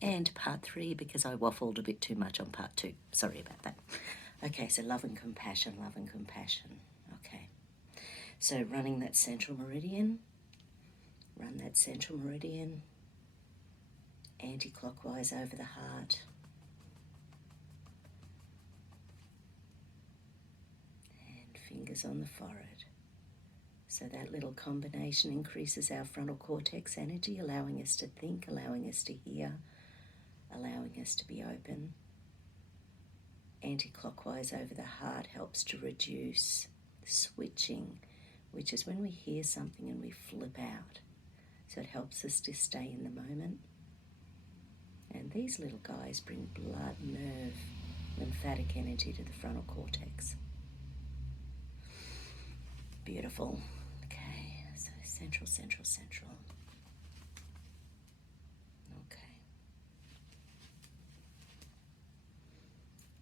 and part 3 because I waffled a bit too much on part 2. Sorry about that. Okay, so love and compassion, love and compassion. Okay, so running that central meridian, run that central meridian anti-clockwise over the heart. And fingers on the forehead. So that little combination increases our frontal cortex energy, allowing us to think, allowing us to hear, allowing us to be open. Anti-clockwise over the heart helps to reduce switching, which is when we hear something and we flip out. So it helps us to stay in the moment. And these little guys bring blood, nerve, lymphatic energy to the frontal cortex. Beautiful. Okay, so central, central, central. Okay.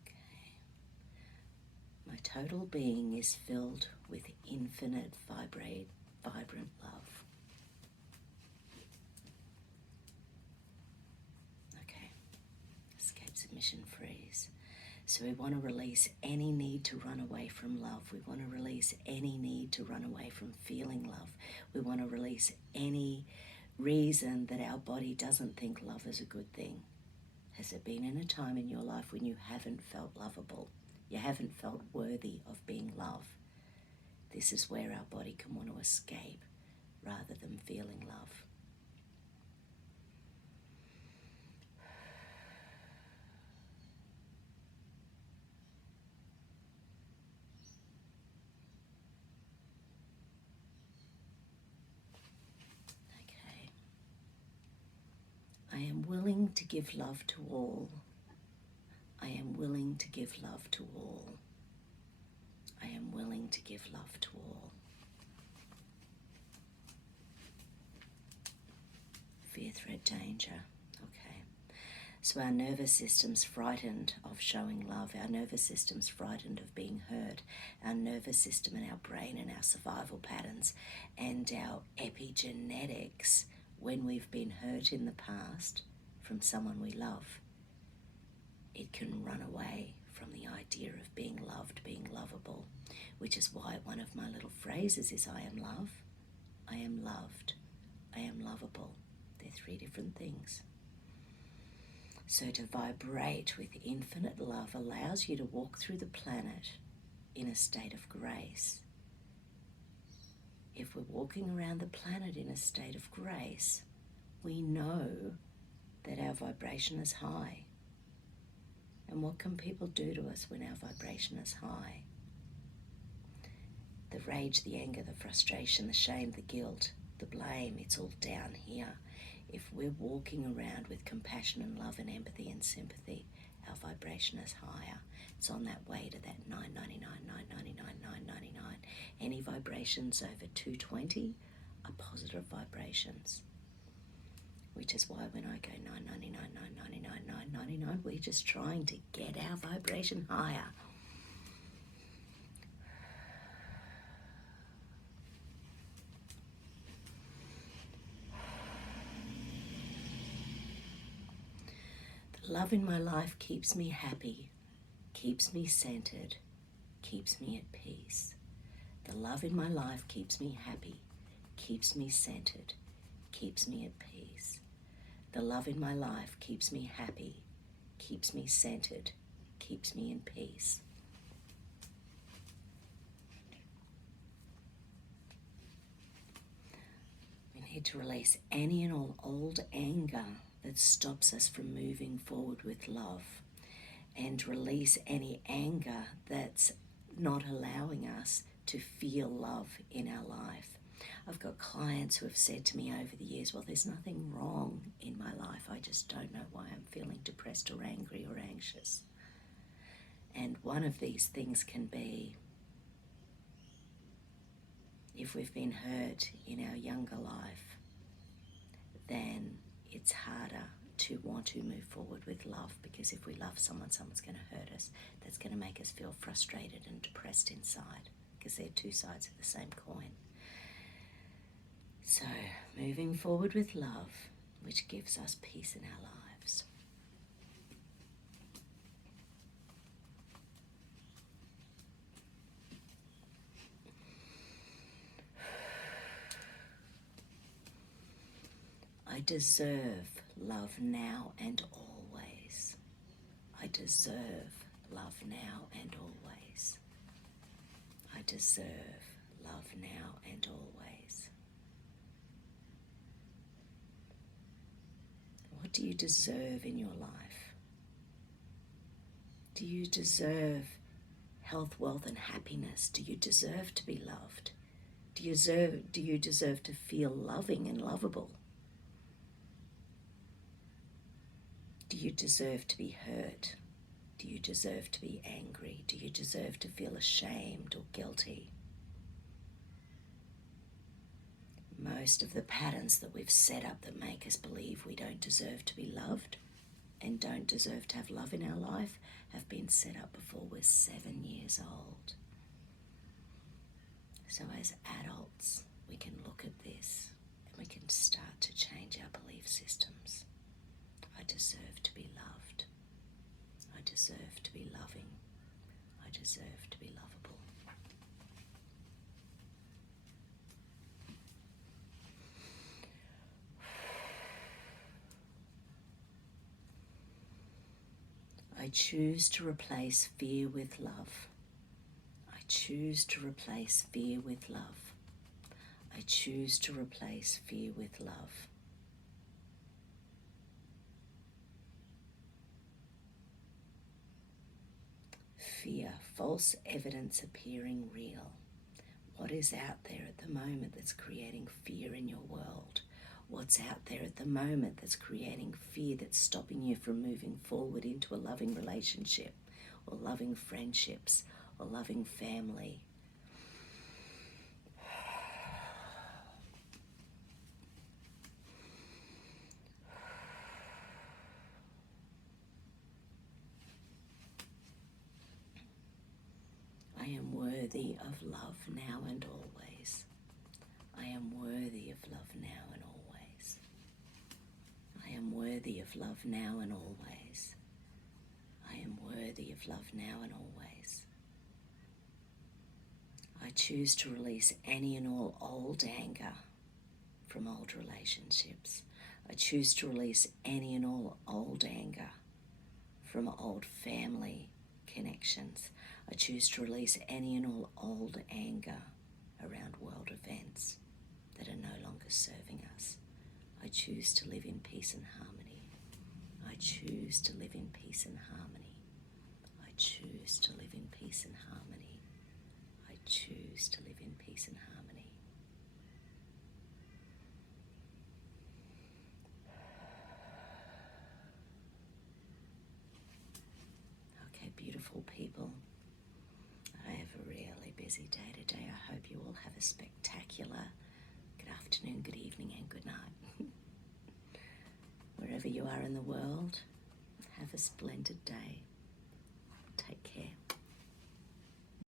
Okay. My total being is filled with infinite, vibrant love. Okay. Escape submission freeze. So we want to release any need to run away from love. We want to release any need to run away from feeling love. We want to release any reason that our body doesn't think love is a good thing. Has there been in a time in your life when you haven't felt lovable? You haven't felt worthy of being loved? This is where our body can want to escape rather than feeling love. I am willing to give love to all. I am willing to give love to all. I am willing to give love to all. Fear, threat, danger. Okay. So our nervous system's frightened of showing love. Our nervous system's frightened of being hurt. Our nervous system and our brain and our survival patterns and our epigenetics, when we've been hurt in the past from someone we love, it can run away from the idea of being loved, being lovable, which is why one of my little phrases is I am love, I am loved, I am lovable. They're 3 different things. So to vibrate with infinite love allows you to walk through the planet in a state of grace. If we're walking around the planet in a state of grace, we know that our vibration is high. And what can people do to us when our vibration is high? The rage, the anger, the frustration, the shame, the guilt, the blame, it's all down here. If we're walking around with compassion and love and empathy and sympathy, our vibration is higher. It's on that way to that 999, 999, 999. Any vibrations over 220 are positive vibrations, which is why when I go 999, 999, 999, we're just trying to get our vibration higher. The love in my life keeps me happy, keeps me centered, keeps me at peace. The love in my life keeps me happy, keeps me centered, keeps me at peace. The love in my life keeps me happy, keeps me centered, keeps me in peace. We need to release any and all old anger that stops us from moving forward with love, and release any anger that's not allowing us to feel love in our life. I've got clients who have said to me over the years, well, there's nothing wrong in my life, I just don't know why I'm feeling depressed or angry or anxious. And one of these things can be, if we've been hurt in our younger life, then it's harder to want to move forward with love, because if we love someone, someone's going to hurt us. That's going to make us feel frustrated and depressed inside, because they're 2 sides of the same coin. So moving forward with love, which gives us peace in our lives. deserve love now and always. I deserve love now and always. I deserve love now and always. What do you deserve in your life? Do you deserve health, wealth, and happiness? Do you deserve to be loved? Do you deserve to feel loving and lovable? Do you deserve to be hurt? Do you deserve to be angry? Do you deserve to feel ashamed or guilty? Most of the patterns that we've set up that make us believe we don't deserve to be loved and don't deserve to have love in our life have been set up before we're 7 years old. So as adults, we can look at this and we can start to change our belief systems. I deserve to be loved. I deserve to be loving. I deserve to be lovable. I choose to replace fear with love. I choose to replace fear with love. I choose to replace fear with love. Fear, false evidence appearing real. What is out there at the moment that's creating fear in your world? What's out there at the moment that's creating fear that's stopping you from moving forward into a loving relationship or loving friendships or loving family? I am worthy of love now and always. I am worthy of love now and always. I am worthy of love now and always. I am worthy of love now and always. I choose to release any and all old anger from old relationships. I choose to release any and all old anger from old family connections. I choose to release any and all old anger around world events that are no longer serving us. I choose to live in peace and harmony. I choose to live in peace and harmony. I choose to live in peace and harmony. I choose to live in peace and harmony. Okay, beautiful people. I have a really busy day today. I hope you all have a spectacular good afternoon, good evening, and good night. Wherever you are in the world, have a splendid day.